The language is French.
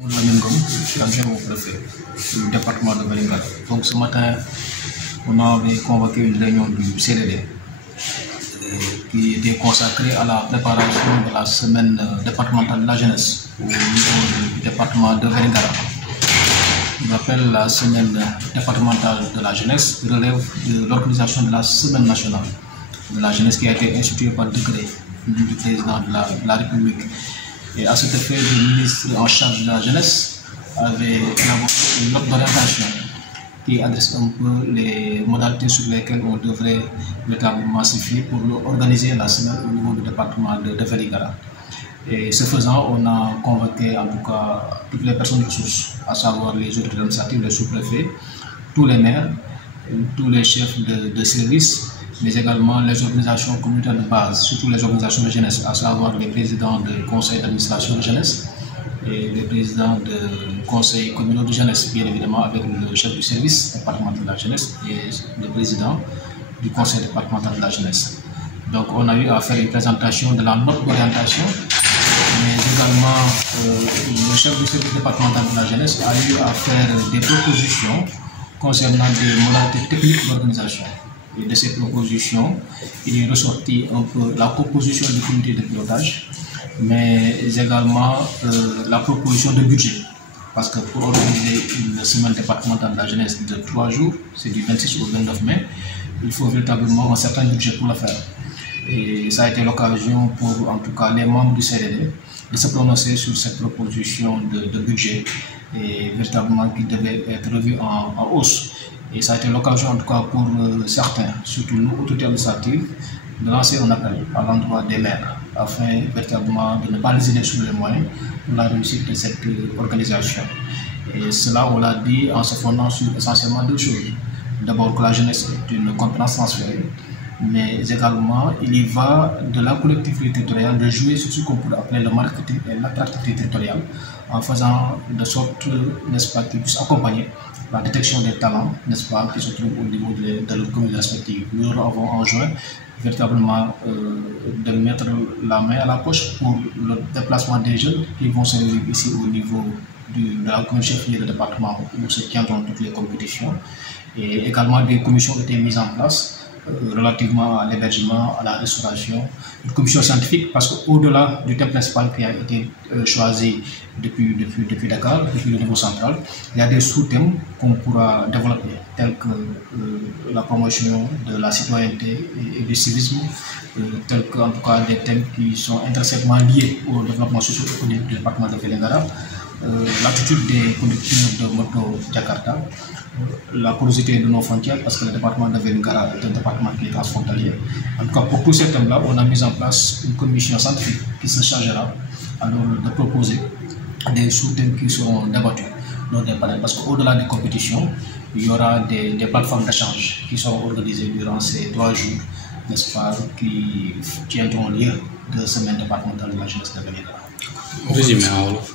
Adjoint au préfet du département de Vélingara. Donc ce matin, on avait convoqué une réunion du CDD qui était consacrée à la préparation de la semaine départementale de la jeunesse au niveau du département de Vélingara. Je rappelle, la semaine départementale de la jeunesse relève de l'organisation de la semaine nationale de la jeunesse qui a été instituée par décret du président de la République. Et à cet effet, le ministre en charge de la jeunesse avait élaboré une note d'orientation qui adresse un peu les modalités sur lesquelles on devrait véritablement s'y fier pour organiser la semaine au niveau du département de Vélingara. Et ce faisant, on a convoqué en tout cas toutes les personnes ressources, à savoir les autorités administratives, les sous-préfets, tous les maires, tous les chefs de service, mais également les organisations communautaires de base, surtout les organisations de jeunesse, à savoir les présidents du conseil d'administration de jeunesse et les présidents du conseil communal de jeunesse, bien évidemment avec le chef du service départemental de la jeunesse et le président du conseil départemental de la jeunesse. Donc on a eu à faire une présentation de la note d'orientation, mais également le chef du service départemental de la jeunesse a eu à faire des propositions concernant des modalités techniques d'organisation. Et de ces propositions, il est ressorti un peu la proposition du comité de pilotage, mais également la proposition de budget. Parce que pour organiser une semaine départementale de la jeunesse de 3 jours, c'est du 26 au 29 mai, il faut véritablement un certain budget pour le faire. Et ça a été l'occasion pour, en tout cas, les membres du CDD de se prononcer sur cette proposition de budget et véritablement qui devait être revue en hausse. Et ça a été l'occasion, en tout cas, pour certains, surtout nous, autorités administratives, de lancer un appel à l'endroit des maires afin véritablement de ne pas les aider sur les moyens pour la réussite de cette organisation. Et cela, on l'a dit en se fondant sur essentiellement 2 choses. D'abord, que la jeunesse est une compétence transférée, mais également, il y va de la collectivité territoriale de jouer sur ce qu'on pourrait appeler le marketing et l'attractivité territoriale, en faisant de sorte, n'est-ce pas, qu'ils puissent accompagner la détection des talents, n'est-ce pas, qui se trouvent au niveau de leurs communes respectives. Nous avons enjoint véritablement de mettre la main à la poche pour le déplacement des jeunes qui vont se réunir ici au niveau de la commune chef-lieu du département où se tiendront toutes les compétitions. Et également des commissions ont été mises en place relativement à l'hébergement, à la restauration, une commission scientifique, parce qu'au-delà du thème principal qui a été choisi depuis Dakar, depuis le niveau central, il y a des sous-thèmes qu'on pourra développer, tels que la promotion de la citoyenneté et du civisme, tels que, en tout cas, des thèmes qui sont intrinsèquement liés au développement socio-économique du département de Vélingara, l'attitude des conducteurs de moto Jakarta, la porosité de nos frontières, parce que le département de Vélingara est un département qui est transfrontalier. En tout cas, pour tous ces thèmes-là, on a mis en place une commission scientifique qui se chargera alors de proposer des sous-thèmes qui seront débattus dans des panels. Parce qu'au-delà des compétitions, il y aura des plateformes d'échange qui seront organisées durant ces 3 jours, n'est-ce pas, qui tiendront lieu de semaine départementale de la jeunesse de Vélingara. Résumé en wolof.